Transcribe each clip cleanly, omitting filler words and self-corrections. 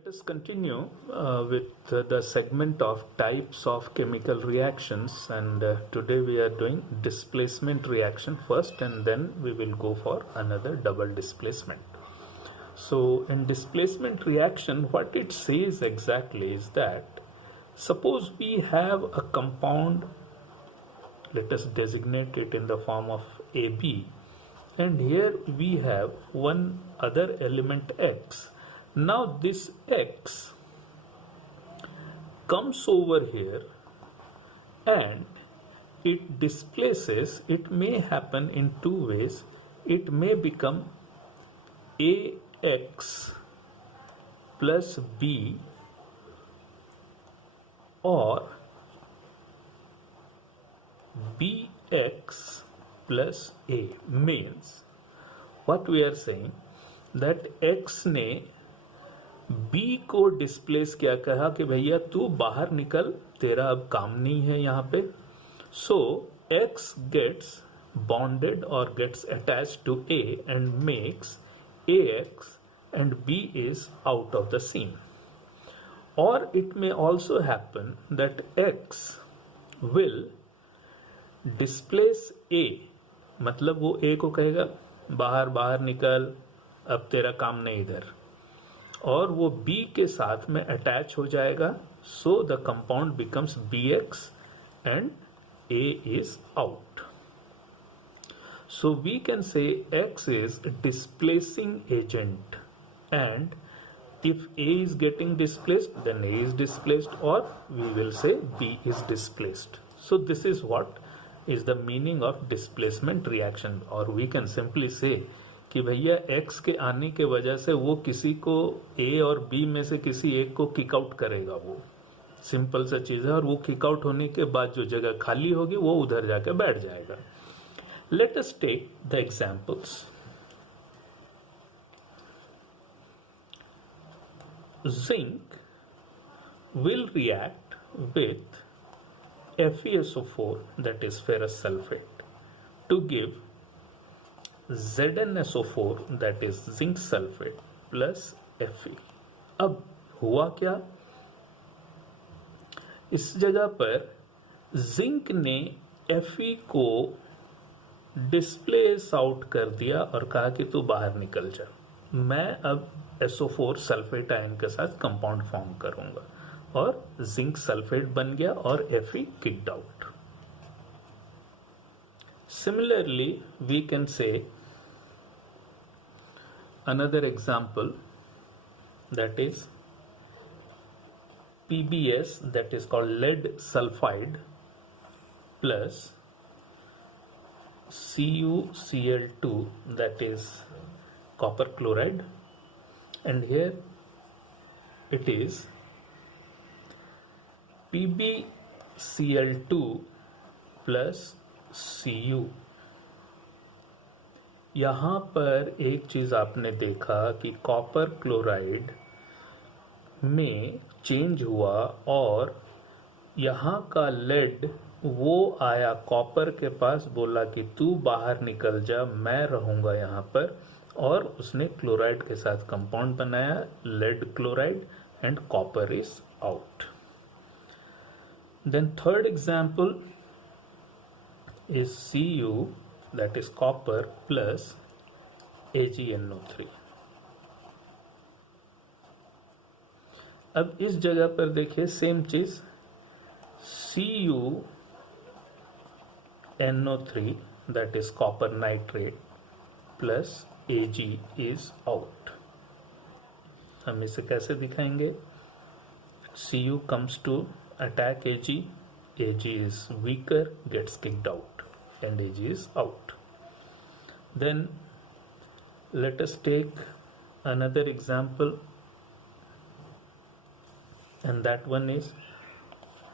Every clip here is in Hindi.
Let us continue with the segment of types of chemical reactions, and today we are doing displacement reaction first, and then we will go for another double displacement. So in displacement reaction, what it says exactly is that suppose we have a compound, let us designate it in the form of AB, and here we have one other element X. Now this X comes over here and it displaces. It may happen in two ways. It may become AX plus B, or BX plus A. Means what we are saying that X ने B को डिस्प्लेस क्या कहा कि भैया तू बाहर निकल, तेरा अब काम नहीं है यहाँ पे. सो X गेट्स बॉन्डेड और gets attached to A and makes AX and B is out of the scene. Or it may also happen that X will displace A, मतलब वो A को कहेगा बाहर बाहर निकल, अब तेरा काम नहीं इधर, और वो B के साथ में अटैच हो जाएगा. So the compound becomes BX and A is out. So we can say X is displacing agent, and if A is getting displaced, then A is displaced, or we will say B is displaced. So this is what is the meaning of displacement reaction, or we can simply say कि भैया X के आने के वजह से वो किसी को A और B में से किसी एक को किक आउट करेगा. वो सिंपल सा चीज है, और वो किक आउट होने के बाद जो जगह खाली होगी वो उधर जाके बैठ जाएगा. Let us take the examples. Zinc will react with FeSO4, that is ferrous sulfate, to give ZnSO4, that is zinc sulfate, plus Fe. अब हुआ क्या, इस जगह पर जिंक ने Fe को डिस्प्लेस आउट कर दिया और कहा कि तू बाहर निकल जा, मैं अब SO4 सल्फेट आयन के साथ कंपाउंड फॉर्म करूंगा, और जिंक सल्फेट बन गया और Fe kicked out. Similarly, we can say another example, that is PbS, that is called lead sulfide, plus CuCl2, that is copper chloride, and here it is PbCl2 plus Cu. यहाँ पर एक चीज आपने देखा कि कॉपर क्लोराइड में चेंज हुआ, और यहाँ का लेड वो आया कॉपर के पास, बोला कि तू बाहर निकल जा, मैं रहूंगा यहाँ पर, और उसने क्लोराइड के साथ कंपाउंड बनाया, lead chloride, and copper is out. Then third example is Cu, that is copper, plus AgNO3. अब इस जगह पर देखिए सेम चीज, CuNO3, that is copper nitrate, plus Ag is out. हम इसे कैसे दिखाएंगे? Cu comes to attack Ag, Ag is weaker, gets kicked out, and Ag is out. Then let us take another example, and that one is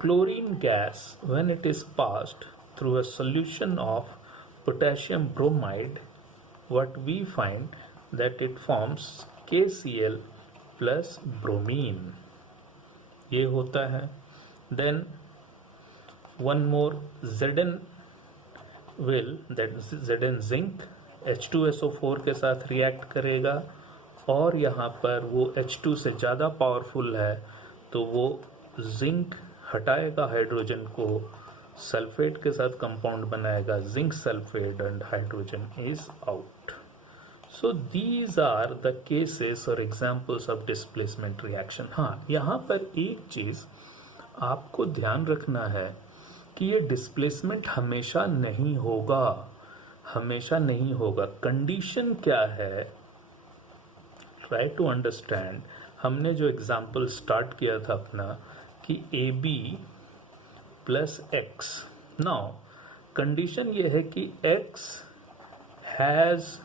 chlorine gas. When it is passed through a solution of potassium bromide, what we find that it forms KCl plus bromine. ये होता है. Then one more, Zn will, that Zn zinc H2SO4 के साथ रिएक्ट करेगा और यहाँ पर वो H2 से ज़्यादा पावरफुल है तो वो जिंक हटाएगा हाइड्रोजन को, सल्फेट के साथ कंपाउंड बनाएगा zinc sulphate and hydrogen is out. So these are the cases और एग्जाम्पल्स ऑफ डिस्प्लेसमेंट रिएक्शन. हाँ, यहाँ पर एक चीज आपको ध्यान रखना है कि ये डिस्प्लेसमेंट हमेशा नहीं होगा, हमेशा नहीं होगा. कंडीशन क्या है, ट्राई टू अंडरस्टैंड. हमने जो एग्जाम्पल स्टार्ट किया था अपना कि A B plus X. Now condition ये है कि X has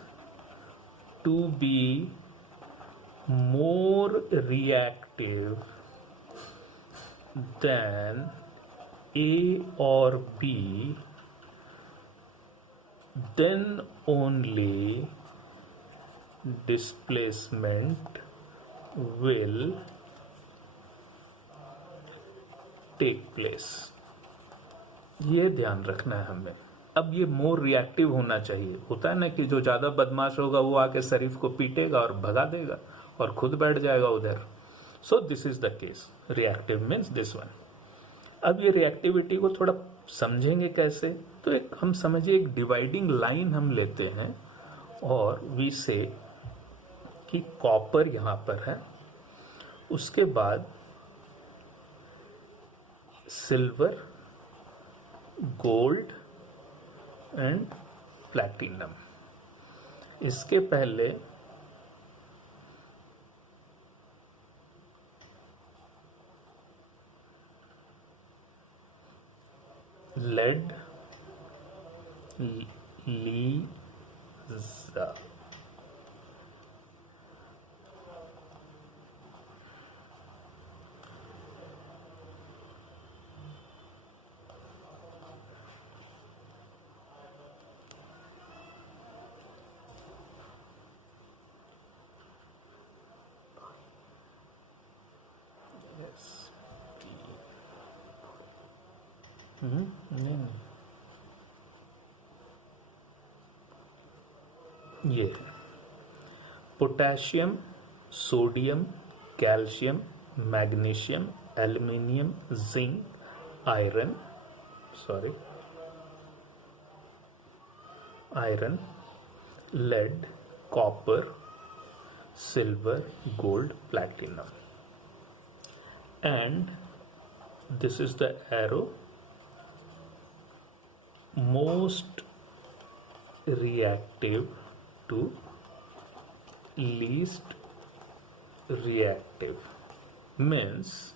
to be more reactive than A or B, then only displacement will take place. ये ध्यान रखना है हमें. अब ये मोर रिएक्टिव होना चाहिए. होता है ना कि जो ज़्यादा बदमाश होगा वो आके शरीफ को पीटेगा और भगा देगा और खुद बैठ जाएगा उधर. सो this is the case. Reactive means this one. अब ये रिएक्टिविटी को थोड़ा समझेंगे कैसे. तो एक हम समझिए एक डिवाइडिंग लाइन हम लेते हैं और वी से कि कॉपर यहां पर है, उसके बाद सिल्वर, गोल्ड एंड प्लैटिनम. इसके पहले lead, लीजा. नहीं, ये है potassium, sodium, calcium, magnesium, aluminium, zinc, iron, lead, copper, silver, gold, platinum. And this is the arrow. Most reactive to least reactive means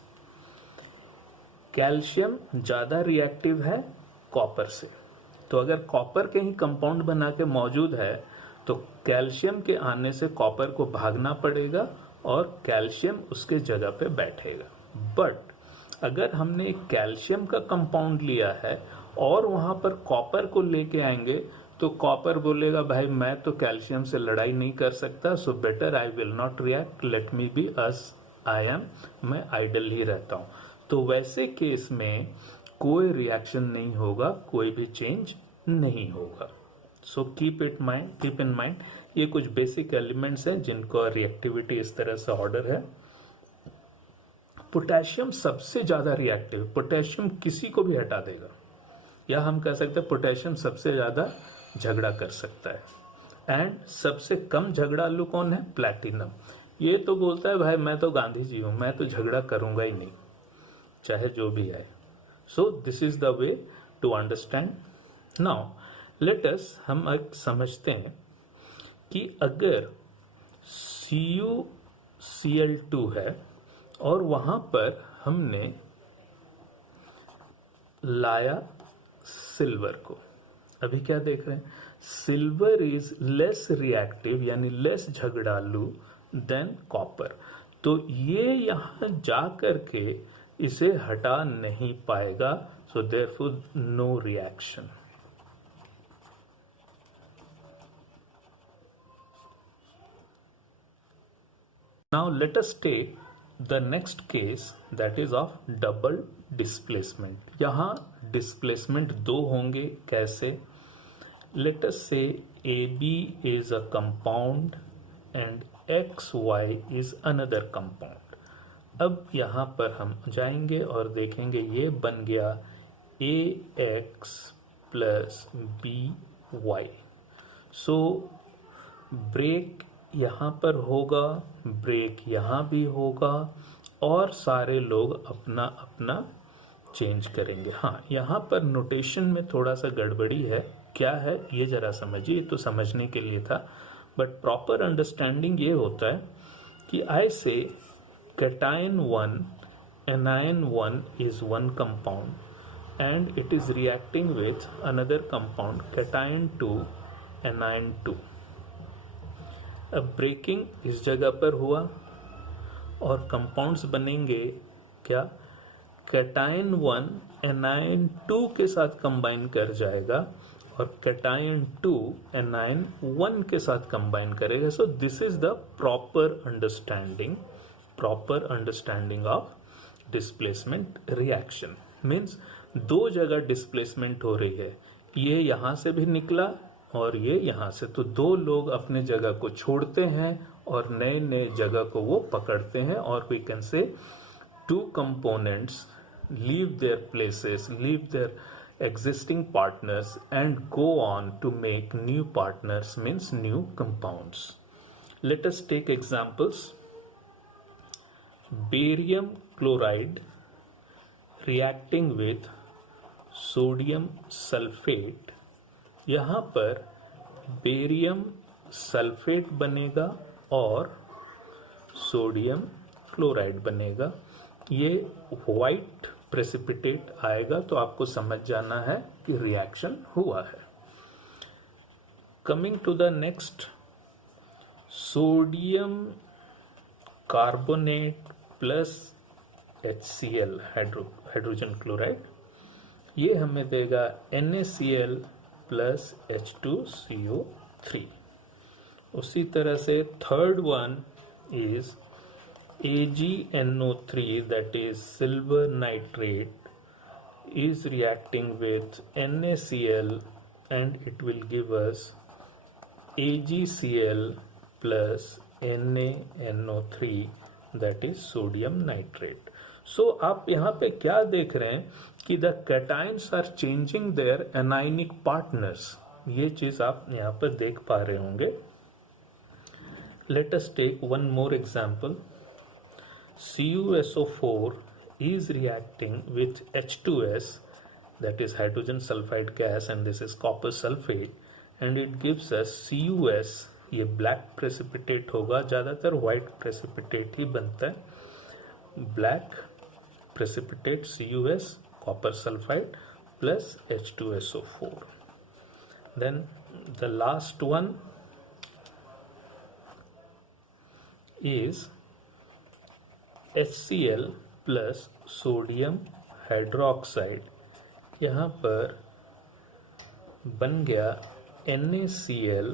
calcium ज़्यादा रिएक्टिव है कॉपर से. तो अगर कॉपर के ही कंपाउंड बना के मौजूद है तो कैल्शियम के आने से कॉपर को भागना पड़ेगा और कैल्शियम उसके जगह पे बैठेगा. बट अगर हमने एक कैल्शियम का कंपाउंड लिया है और वहां पर कॉपर को लेके आएंगे तो कॉपर बोलेगा भाई मैं तो कैल्शियम से लड़ाई नहीं कर सकता, so better I will not react, let me be as I am, मैं आइडल ही रहता हूं. तो वैसे केस में कोई रिएक्शन नहीं होगा, कोई भी चेंज नहीं होगा. सो कीप इन माइंड ये कुछ बेसिक एलिमेंट्स हैं जिनको रिएक्टिविटी इस तरह से ऑर्डर है. पोटेशियम सबसे ज्यादा रिएक्टिव, पोटेशियम किसी को भी हटा देगा, या हम कह सकते हैं पोटेशियम सबसे ज्यादा झगड़ा कर सकता है. एंड सबसे कम झगड़ालू कौन है? प्लैटिनम. ये तो बोलता है भाई मैं तो गांधी जी हूं, मैं तो झगड़ा करूंगा ही नहीं चाहे जो भी है. So this is the way to understand. Now let us हम एक समझते हैं कि अगर CuCl2 है और वहां पर हमने लाया सिल्वर को. अभी क्या देख रहे हैं? सिल्वर इज लेस रिएक्टिव यानी लेस झगड़ालू देन कॉपर. तो ये यहां जा करके इसे हटा नहीं पाएगा. So therefore no reaction. Now let us take the next case that is of double displacement. यहां डिस्प्लेसमेंट दो होंगे. कैसे? लेट अस से AB is a compound and XY is another compound. अब यहाँ पर हम जाएंगे और देखेंगे ये बन गया AX plus BY. So break यहाँ पर होगा, ब्रेक यहाँ भी होगा और सारे लोग अपना अपना चेंज करेंगे. हाँ, यहाँ पर नोटेशन में थोड़ा सा गड़बड़ी है. क्या है ये जरा समझिए, तो समझने के लिए था. बट प्रॉपर अंडरस्टैंडिंग ये होता है कि आई से cation 1 anion 1 is one compound and it is reacting with another compound cation 2 anion 2. अब ब्रेकिंग इस जगह पर हुआ और कंपाउंड्स बनेंगे क्या, कैटायन 1 एनायन 2 के साथ कंबाइन कर जाएगा और कैटायन 2 एनायन 1 के साथ कंबाइन करेगा. सो this is the proper understanding of displacement reaction. Means दो जगह डिस्प्लेसमेंट हो रही है, ये यहाँ से भी निकला और ये यहाँ से. तो दो लोग अपने जगह को छोड़ते हैं और नए नए जगह को वो पकड़ते हैं. और we can say two components leave their places, leave their existing partners and go on to make new partners, means new compounds. Let us take examples. Barium chloride reacting with sodium sulfate. यहाँ पर बेरियम सल्फेट बनेगा और सोडियम क्लोराइड बनेगा. ये व्हाइट प्रेसिपिटेट आएगा तो आपको समझ जाना है कि रिएक्शन हुआ है. Coming to the next, sodium carbonate plus HCl hydrogen chloride, ये हमें देगा NaCl प्लस H2CO3. उसी तरह से third one is AgNO3, that is silver nitrate, is reacting with NaCl and it will give us AgCl plus NaNO3, that is sodium nitrate. So आप यहाँ पे क्या देख रहे हैं कि the cations are changing their anionic partners. ये चीज आप यहाँ पर देख पा रहे होंगे. Let us take one more example. CuSO4 is reacting with H2S, that is hydrogen sulfide gas, and this is copper sulfate, and it gives us CuS. ये black precipitate होगा, ज़्यादातर white precipitate ही बनता है. Black precipitate CuS, copper sulfide plus H2SO4. Then the last one is HCl plus sodium hydroxide. यहाँ पर बन गया NaCl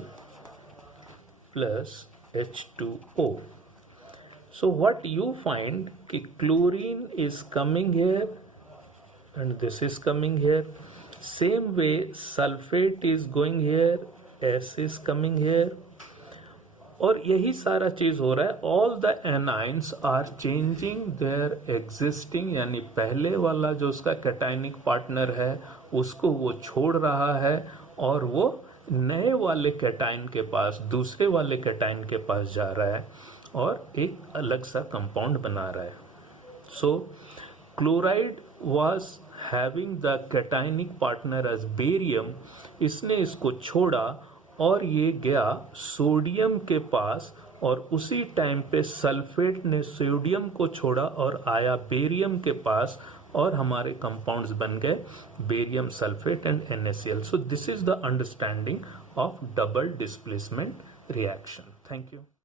plus H2O. So what you find कि chlorine is coming here and this is coming here. Same way sulfate is going here, S is coming here. और यही सारा चीज हो रहा है. All the anions are changing their existing, यानी पहले वाला जो उसका कैटायनिक पार्टनर है उसको वो छोड़ रहा है और वो नए वाले कैटायन के पास, दूसरे वाले कैटायन के पास जा रहा है और एक अलग सा कंपाउंड बना रहा है. So chloride was having the cationic partner as barium. इसने इसको छोड़ा और ये गया सोडियम के पास और उसी टाइम पे सल्फेट ने सोडियम को छोड़ा और आया बेरियम के पास और हमारे कंपाउंड्स बन गए barium sulphate and NaCl. So this is the understanding of double displacement reaction. Thank you.